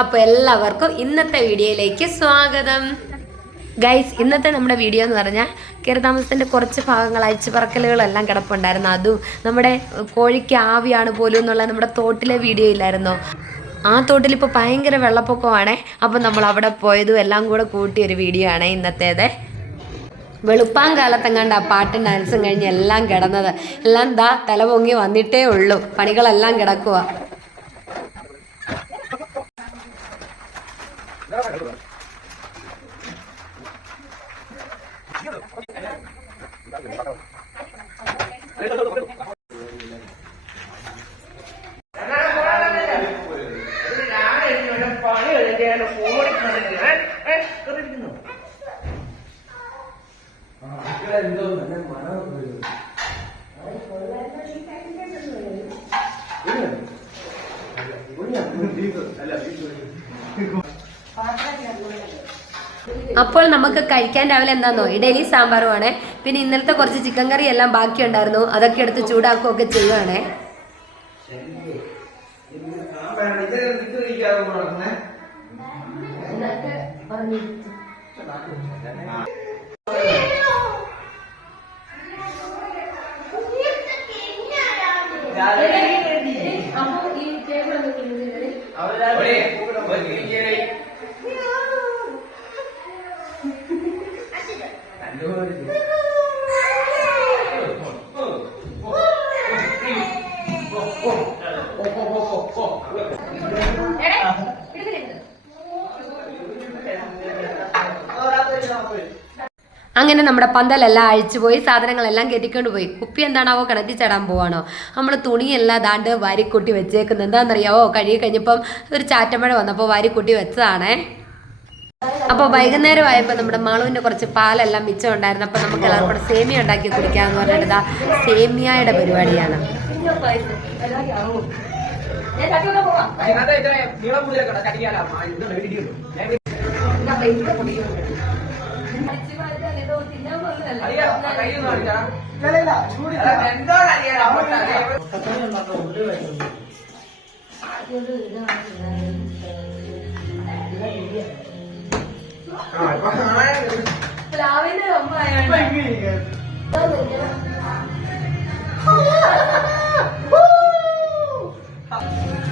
അപ്പോൾ എല്ലാവർക്കും ഇന്നത്തെ വീഡിയോയിലേക്ക് സ്വാഗതം. ഗൈസ്, ഇന്നത്തെ നമ്മുടെ വീഡിയോ എന്ന് പറഞ്ഞാൽ കയറിത്താമസത്തിൻ്റെ കുറച്ച് ഭാഗങ്ങൾ അയച്ചുപറക്കലുകളെല്ലാം കിടപ്പുണ്ടായിരുന്നു. അതും നമ്മുടെ കോഴിക്ക് ആവിയാണ് പോലും എന്നുള്ള നമ്മുടെ തോട്ടിലെ വീഡിയോ ഇല്ലായിരുന്നോ? ആ തോട്ടിലിപ്പോൾ ഭയങ്കര വെള്ളപ്പൊക്കമാണേ. അപ്പം നമ്മൾ അവിടെ പോയതും എല്ലാം കൂടെ കൂട്ടിയൊരു വീഡിയോ ആണ് ഇന്നത്തേത്. വെളുപ്പാങ്കാലത്തെങ്ങാണ്ട് ആ പാട്ടും ഡാൻസും കഴിഞ്ഞ് എല്ലാം കിടന്നത്. എല്ലാം തല പൊങ്ങി വന്നിട്ടേ ഉള്ളൂ, പണികളെല്ലാം കിടക്കുക. അപ്പോൾ നമുക്ക് കഴിക്കാൻ രാവിലെ എന്താന്നോ, ഇഡലി സാമ്പാറുമാണ്. പിന്നെ ഇന്നലത്തെ കുറച്ച് ചിക്കൻ കറി എല്ലാം ബാക്കി ഉണ്ടായിരുന്നു, അതൊക്കെ എടുത്ത് ചൂടാക്കുകയൊക്കെ ചെയ്യുവാണേ. അങ്ങനെ നമ്മുടെ പന്തലെല്ലാം അഴിച്ചുപോയി, സാധനങ്ങളെല്ലാം കെട്ടിക്കൊണ്ട് പോയി. കുപ്പി എന്താണാവോ കിണറ്റി ചടാൻ പോവാണോ? നമ്മൾ തുണിയെല്ലാം ദാണ്ട് വാരിക്കൂട്ടി വെച്ചേക്കുന്നത്. എന്താണെന്നറിയാവോ? കഴുകി കഴിഞ്ഞപ്പം ഒരു ചാറ്റമഴ വന്നപ്പോൾ വാരിക്കൂട്ടി വെച്ചതാണേ. അപ്പോൾ വൈകുന്നേരം ആയപ്പോൾ നമ്മുടെ മാളുവിൻ്റെ കുറച്ച് പാലെല്ലാം മിച്ചം ഉണ്ടായിരുന്നു. അപ്പോൾ നമുക്ക് എല്ലാവർക്കും കൂടെ സേമിയ ഉണ്ടാക്കി കുടിക്കാമെന്ന് പറഞ്ഞിട്ട് ഇതാ സേമിയയുടെ പരിപാടിയാണ്.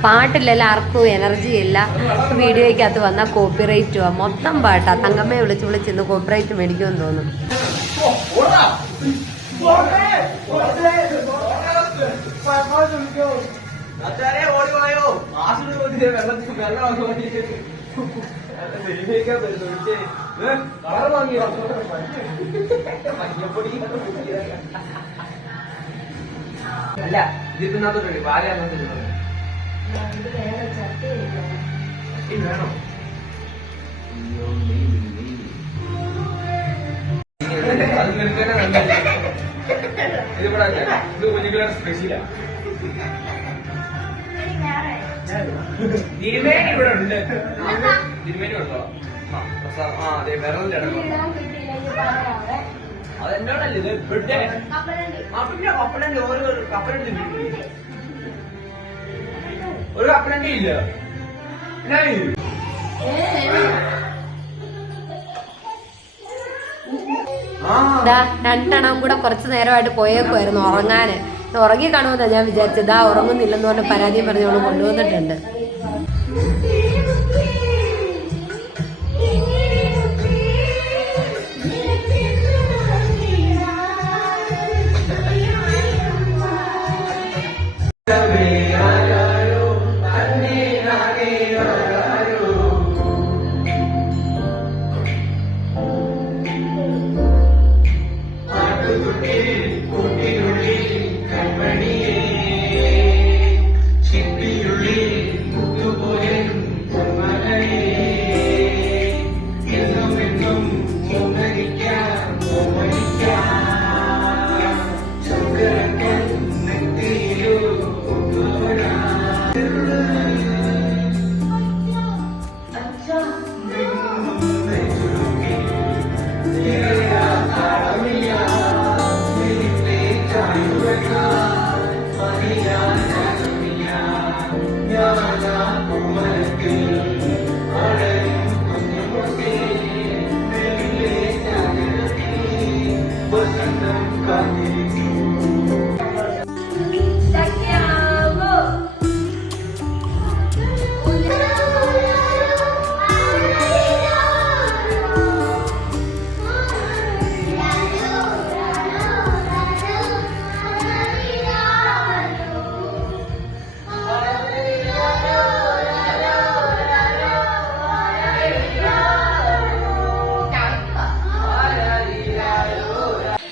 പാട്ടില്ലല്ലോ, ആർക്കും എനർജി ഇല്ല. വീഡിയോയ്ക്കകത്ത് വന്നാൽ കോപ്പിറൈറ്റുവാ, മൊത്തം പാട്ടാ. തങ്കമ്മയെ വിളിച്ചിന്ന് കോപ്പിറൈറ്റ് മേടിക്കുമെന്ന് തോന്നുന്നു. അല്ല, ഇതിനകത്തോട്ട് വേണോ? ഇത് കുഞ്ഞുങ്ങളുടെ സ്പെഷ്യലാ. തിരുമേനി ഇവിടെ ഉണ്ട്. തിരുമേനി ഉണ്ടോ? ആ അതെ, വിരലിന്റെ ഇടം അതെന്നോടല്ലേ ഇത് ഇവിടെ. പിന്നെ കപ്പലണ്ടി ഓരോ കപ്പലണ്ടി ഒരു കപ്പലണ്ടി ഇല്ല. രണ്ടെണ്ണം കൂടെ കുറച്ച് നേരമായിട്ട് പോയേക്കുമായിരുന്നു ഉറങ്ങാന്. ഉറങ്ങി കാണുമെന്നാണ് ഞാൻ വിചാരിച്ചത്. ഉറങ്ങുന്നില്ലെന്ന് പറഞ്ഞ് പരാതി പറഞ്ഞോളൂ കൊണ്ടുവന്നിട്ടുണ്ട്.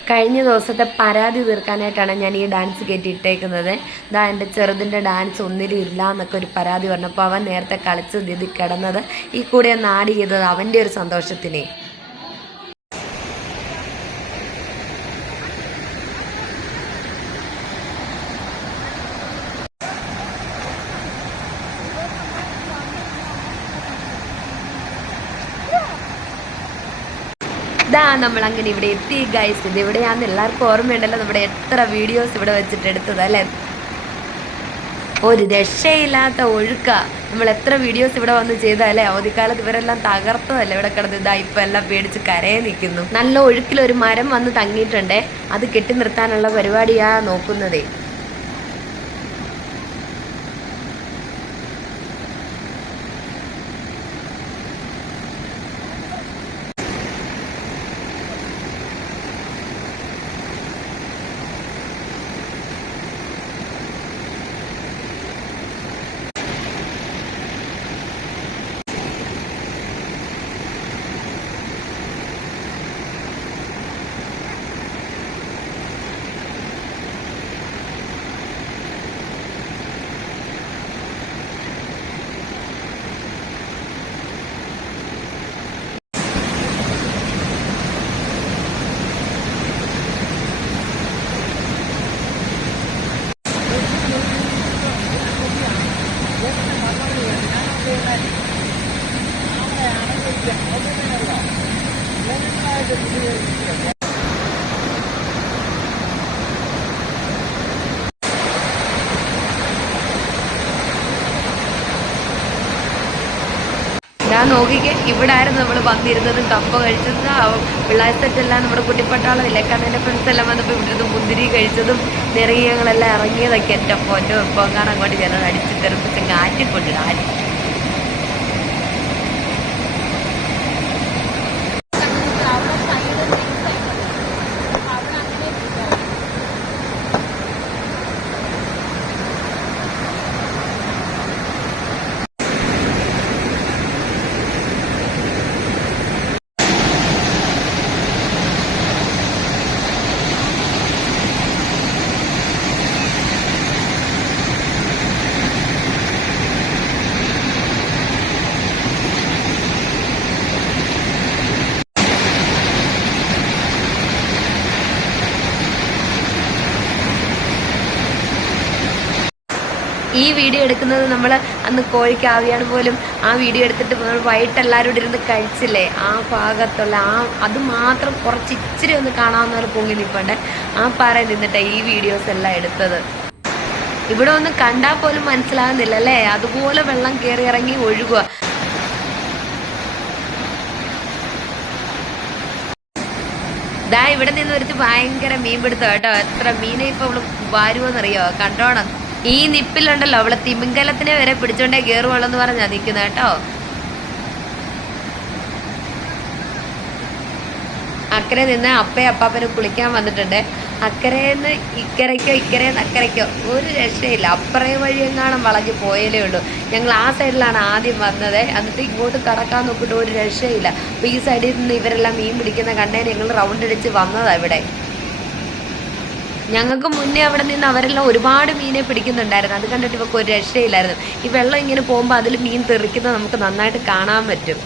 കഴിഞ്ഞ ദിവസത്തെ പരാതി തീർക്കാനായിട്ടാണ് ഞാൻ ഈ ഡാൻസ് കയറ്റിയിട്ടേക്കുന്നത്. ഇതാ എൻ്റെ ചെറുതിൻ്റെ ഡാൻസ് ഒന്നിലും ഇല്ല എന്നൊക്കെ ഒരു പരാതി പറഞ്ഞപ്പോൾ അവൻ നേരത്തെ കളിച്ച് ഇതിൽ കിടന്നത് ഈ കൂടെ ഒന്ന് ആഡ് ചെയ്തത് അവൻ്റെ ഒരു സന്തോഷത്തിനെ. ഇതാ നമ്മൾ അങ്ങനെ ഇവിടെ എത്തി ഗൈസ്. ഇത് ഇവിടെയാണെന്ന് എല്ലാവർക്കും ഓർമ്മയുണ്ടല്ലോ, നമ്മുടെ എത്ര വീഡിയോസ് ഇവിടെ വെച്ചിട്ട് എടുത്തത് അല്ലേ. ഒരു രക്ഷയില്ലാത്ത ഒഴുക്ക. നമ്മൾ എത്ര വീഡിയോസ് ഇവിടെ വന്ന് ചെയ്തല്ലേ. അവധിക്കാലത്ത് ഇവരെല്ലാം തകർത്തതല്ലേ ഇവിടെ കിടന്ന്. ഇതാ ഇപ്പം എല്ലാം പേടിച്ച് കരയെ നിൽക്കുന്നു. നല്ല ഒഴുക്കിൽ ഒരു മരം വന്ന് തങ്ങിയിട്ടുണ്ടേ, അത് കെട്ടി നിർത്താനുള്ള പരിപാടിയാ നോക്കുന്നതേ. ഞാൻ നോക്കിക്കേ, ഇവിടെ ആയിരുന്നു നമ്മൾ വന്നിരുന്നതും കപ്പ കഴിച്ചതും പിള്ളേർ സെറ്റെല്ലാം നമ്മുടെ കുട്ടിപ്പട്ടാളം ഇല്ലേ, കണ്ണൻ്റെ ഫ്രണ്ട്സ് എല്ലാം വന്നപ്പോൾ ഇവിടെ നിന്ന് മുന്തിരി കഴിച്ചതും നിറയങ്ങളെല്ലാം ഇറങ്ങിയതൊക്കെ എൻ്റെ പൊന്നോ. ഇപ്പോൾ അങ്ങനെ അങ്ങോട്ട് ചെന്നത് അടിച്ച് തെറിപ്പിച്ച് ആറ്റിക്കൊണ്ട് ആറ്റി. ഈ വീഡിയോ എടുക്കുന്നത് നമ്മൾ അന്ന് കോഴിക്ക് ആവിയാണ് പോലും ആ വീഡിയോ എടുത്തിട്ട് നമ്മൾ വൈകിട്ട് എല്ലാവരും കൂടി ഇരുന്ന് കഴിച്ചില്ലേ, ആ ഭാഗത്തുള്ള അത് മാത്രം കുറച്ച് ഇച്ചിരി ഒന്ന് കാണാവുന്ന പോലെ പൊങ്ങി നിൽപ്പണ്ട് ആ പാറയിൽ നിന്നിട്ട് ഈ വീഡിയോസ് എല്ലാം എടുത്തത്. ഇവിടെ ഒന്ന് കണ്ടാൽ പോലും മനസ്സിലാകുന്നില്ല അല്ലേ, അതുപോലെ വെള്ളം കയറി ഇറങ്ങി ഒഴുകുക. ഇതാ ഇവിടെ നിന്ന് ഒരു ഭയങ്കര മീൻ പിടുത്തം കേട്ടോ. എത്ര മീനെ ഇപ്പൊ അവള് വാരുവെന്നറിയോ, കണ്ടോണം. ഈ നിപ്പിലുണ്ടല്ലോ അവളെ തിമിംഗലത്തിനെ വരെ പിടിച്ചോണ്ടേ കയറുവള്ളെന്ന് പറഞ്ഞാ നിൽക്കുന്നത് കേട്ടോ. അക്കരെ നിന്ന് അപ്പാപ്പന് കുളിക്കാൻ വന്നിട്ടുണ്ട്. അക്കരേന്ന് ഇക്കരയ്ക്കോ ഇക്കരേന്ന് അക്കരയ്ക്കോ ഒരു രക്ഷയില്ല. അപ്പറേ വഴിയെങ്ങാനും വളഞ്ഞ് പോയാലേ ഉള്ളൂ. ഞങ്ങൾ ആ സൈഡിലാണ് ആദ്യം വന്നത്, എന്നിട്ട് ഇങ്ങോട്ട് കടക്കാൻ നോക്കിയിട്ട് ഒരു രക്ഷയില്ല. അപ്പോൾ ഈ സൈഡിൽ നിന്ന് ഇവരെല്ലാം മീൻ പിടിക്കുന്ന കണ്ടേ ഞങ്ങൾ റൗണ്ട് അടിച്ച് വന്നതാണ് ഇവിടെ. ഞങ്ങൾക്ക് മുന്നേ അവിടെ നിന്ന് അവരെല്ലാം ഒരുപാട് മീനെ പിടിക്കുന്നുണ്ടായിരുന്നു. അത് കണ്ടിട്ട് ഇവർക്ക് ഒരു രക്ഷയില്ലായിരുന്നു. ഈ വെള്ളം ഇങ്ങനെ പോകുമ്പോൾ അതിൽ മീൻ തെറിക്കുന്നത് നമുക്ക് നന്നായിട്ട് കാണാൻ പറ്റും.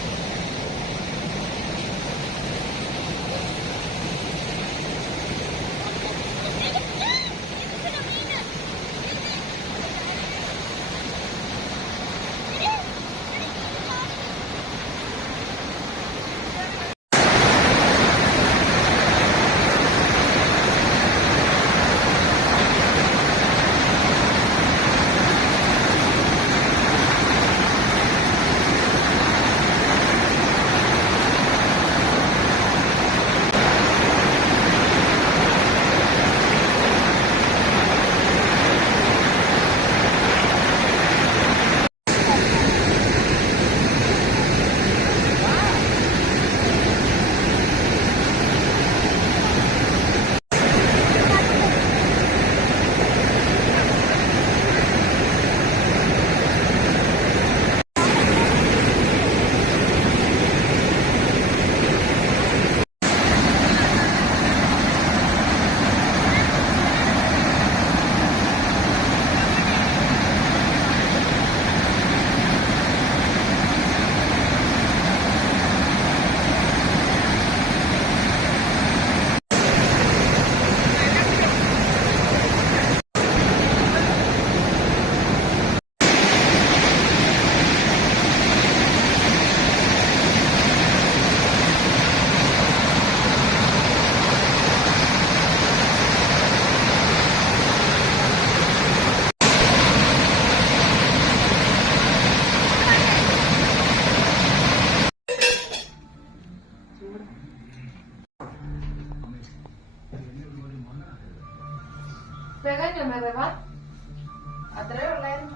അത്രേ ഉള്ളായിരുന്നു.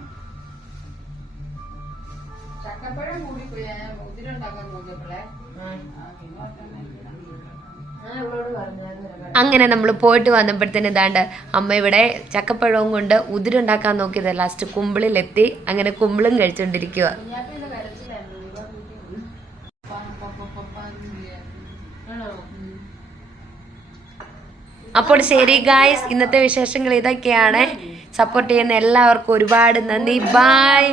ചക്കപ്പഴം കൂടിപ്പോയി. ഞാൻ ഉതിരി ഉണ്ടാക്കാൻ നോക്കിയപ്പോഴേ അങ്ങനെ നമ്മൾ പോയിട്ട് വന്നപ്പോഴത്തേന് ഇതാണ്ട് അമ്മ ഇവിടെ ചക്കപ്പഴവും കൊണ്ട് ഉതിരുണ്ടാക്കാൻ നോക്കിയത് ലാസ്റ്റ് കുമ്പിളിലെത്തി. അങ്ങനെ കുമ്പിളും കഴിച്ചോണ്ടിരിക്കുക. അപ്പോൾ ശരി ഗായ്സ്, ഇന്നത്തെ വിശേഷങ്ങൾ ഇതൊക്കെയാണ്. സപ്പോർട്ട് ചെയ്യുന്ന എല്ലാവർക്കും ഒരുപാട് നന്ദി. ബൈ.